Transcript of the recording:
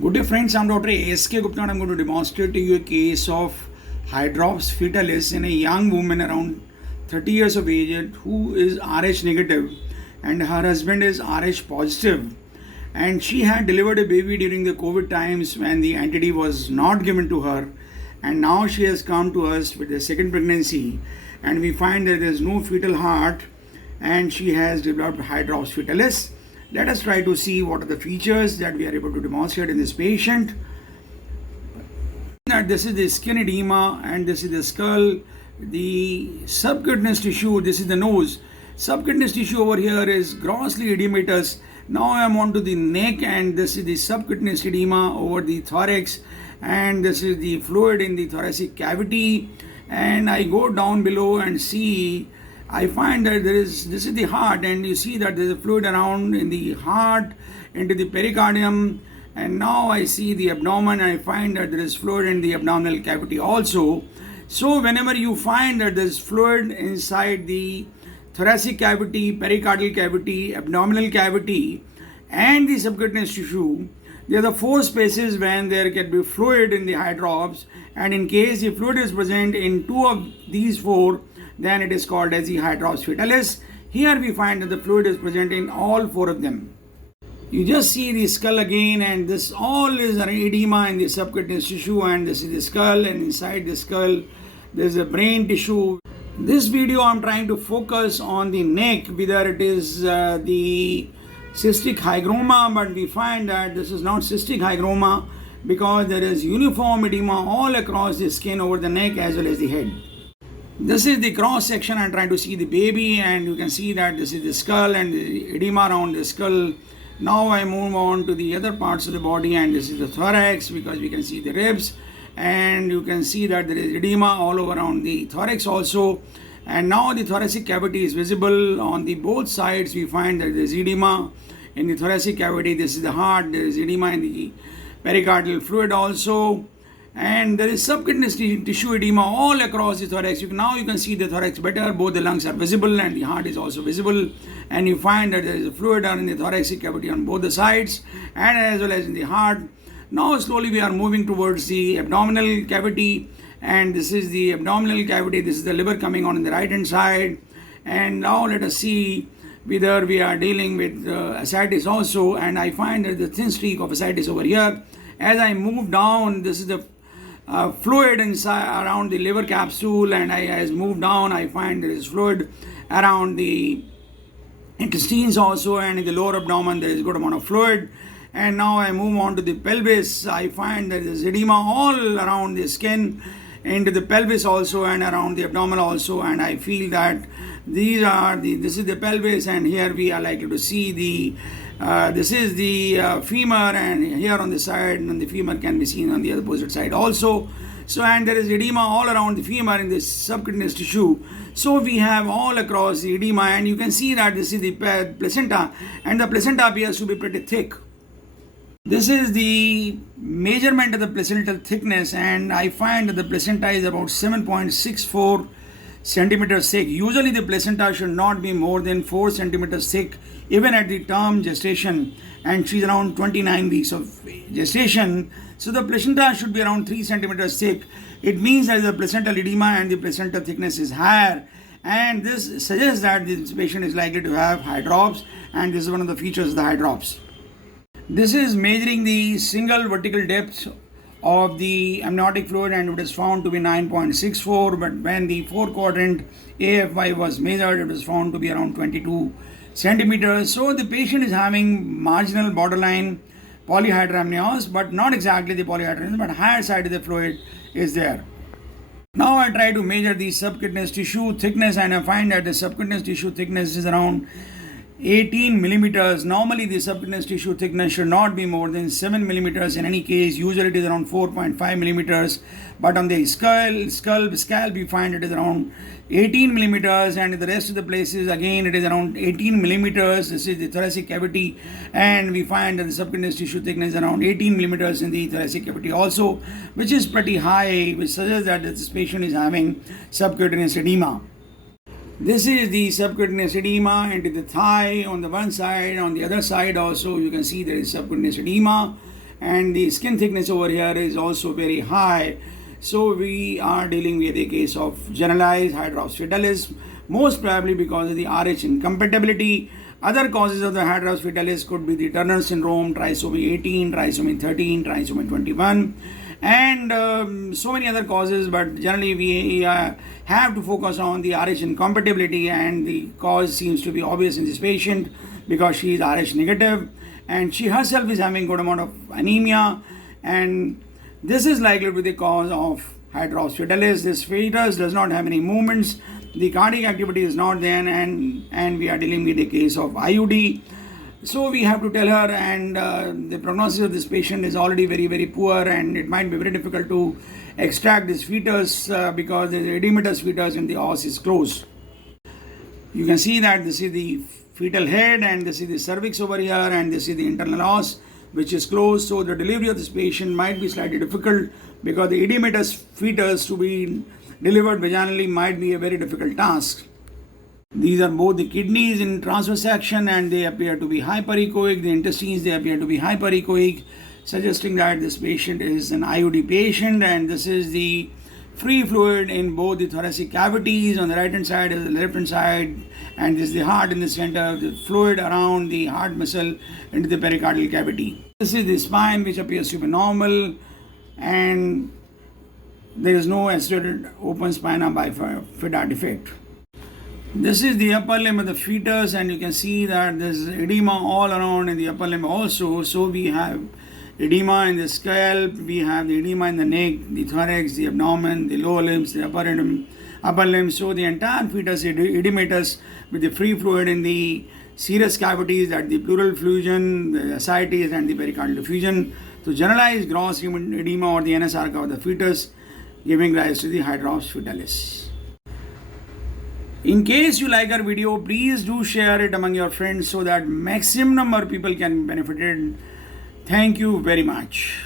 Good day friends, I'm Dr. A.S.K. Gupta and I'm going to demonstrate to you a case of Hydrops Fetalis in a young woman around 30 years of age who is Rh negative and her husband is Rh positive, and she had delivered a baby during the COVID times when the entity was not given to her, and now she has come to us with a second pregnancy and we find that there is no fetal heart and she has developed Hydrops Fetalis. Let us try to see what are the features that we are able to demonstrate in this patient. This is the skin edema and this is the skull, the subcutaneous tissue, this is the nose. Subcutaneous tissue over here is grossly edematous. Now I am on to the neck and this is the subcutaneous edema over the thorax, and this is the fluid in the thoracic cavity, and I go down below and see I find that this is the heart, and you see that there is a fluid around in the heart, into the pericardium, and now I see the abdomen and I find that there is fluid in the abdominal cavity also. So whenever you find that there is fluid inside the thoracic cavity, pericardial cavity, abdominal cavity and the subcutaneous tissue, there are the four spaces when there can be fluid in the hydrops, and in case the fluid is present in two of these four, then it is called as the Hydrops Fetalis. Here we find that the fluid is present in all four of them. You just see the skull again, and this all is an edema in the subcutaneous tissue, and this is the skull, and inside the skull there is a brain tissue. This video I am trying to focus on the neck, whether it is the cystic hygroma, but we find that this is not cystic hygroma because there is uniform edema all across the skin over the neck as well as the head. This is the cross section. I'm trying to see the baby, and you can see that this is the skull and the edema around the skull. Now I move on to the other parts of the body, and this is the thorax because we can see the ribs, and you can see that there is edema all over around the thorax also. And now the thoracic cavity is visible on the both sides. We find that there is edema in the thoracic cavity. This is the heart. There is edema in the pericardial fluid also. And there is subcutaneous tissue edema all across the thorax. Now you can see the thorax better. Both the lungs are visible and the heart is also visible. And you find that there is a fluid in the thoracic cavity on both the sides and as well as in the heart. Now slowly we are moving towards the abdominal cavity. And this is the abdominal cavity. This is the liver coming on the right hand side. And now let us see whether we are dealing with ascites also. And I find that the thin streak of ascites over here. As I move down, this is the fluid inside around the liver capsule, and as move down I find there is fluid around the intestines also, and in the lower abdomen there is a good amount of fluid. And now I move on to the pelvis. I find there is edema all around the skin, into the pelvis also and around the abdomen also, and I feel that this is the pelvis, and here we are likely to see the this is the femur, and here on the side, and the femur can be seen on the opposite side also. So, and there is edema all around the femur in this subcutaneous tissue. So we have all across the edema, and you can see that this is the placenta, and the placenta appears to be pretty thick. This is the measurement of the placental thickness, and I find that the placenta is about 7.64 centimeters thick. Usually the placenta should not be more than 4 centimeters thick even at the term gestation, and she's around 29 weeks of gestation. So the placenta should be around 3 centimeters thick. It means that the placental edema and the placental thickness is higher, and this suggests that this patient is likely to have hydrops, and this is one of the features of the hydrops. This is measuring the single vertical depth of the amniotic fluid, and it is found to be 9.64, but when the 4-quadrant AFY was measured, it was found to be around 22 centimeters. So the patient is having marginal borderline polyhydramnios, but not exactly the polyhydramnios, but higher side of the fluid is there. Now I try to measure the subcutaneous tissue thickness, and I find that the subcutaneous tissue thickness is around 18 millimeters. Normally the subcutaneous tissue thickness should not be more than 7 millimeters in any case. Usually it is around 4.5 millimeters, but on the scalp we find it is around 18 millimeters, and the rest of the places again it is around 18 millimeters. This is the thoracic cavity, and we find that the subcutaneous tissue thickness is around 18 millimeters in the thoracic cavity also, which is pretty high, which suggests that this patient is having subcutaneous edema. This is the subcutaneous edema into the thigh on the one side. On the other side also you can see there is subcutaneous edema, and the skin thickness over here is also very high. So we are dealing with a case of generalized Hydrops Fetalis, most probably because of the RH incompatibility. Other causes of the Hydrops Fetalis could be the Turner syndrome, trisomy 18, trisomy 13, trisomy 21, and so many other causes, but generally we have to focus on the RH incompatibility, and the cause seems to be obvious in this patient because she is RH negative and she herself is having good amount of anemia, and this is likely to be the cause of Hydrops Fetalis. This fetus does not have any movements, the cardiac activity is not there, and we are dealing with a case of IUD. So we have to tell her, and the prognosis of this patient is already very, very poor, and it might be very difficult to extract this fetus because the edematous fetus in the os is closed. You can see that this is the fetal head, and this is the cervix over here, and this is the internal os which is closed. So the delivery of this patient might be slightly difficult because the edematous fetus to be delivered vaginally might be a very difficult task. These are both the kidneys in transverse section, and they appear to be hyperechoic. The intestines, they appear to be hyperechoic, suggesting that this patient is an IUD patient. And this is the free fluid in both the thoracic cavities on the right hand side and the left hand side, and this is the heart in the center, the fluid around the heart muscle into the pericardial cavity. This is the spine, which appears to be normal, and there is no associated open spina bifida defect. This is the upper limb of the fetus, and you can see that there is edema all around in the upper limb also. So we have edema in the scalp, we have the edema in the neck, the thorax, the abdomen, the lower limbs, the upper limbs. So the entire fetus is edematous with the free fluid in the serous cavities, that the pleural effusion, the ascites, and the pericardial effusion. So generalized gross edema or the NSRK of the fetus, giving rise to the Hydrops Fetalis. In case you like our video, please do share it among your friends so that maximum number of people can be benefited. Thank you very much.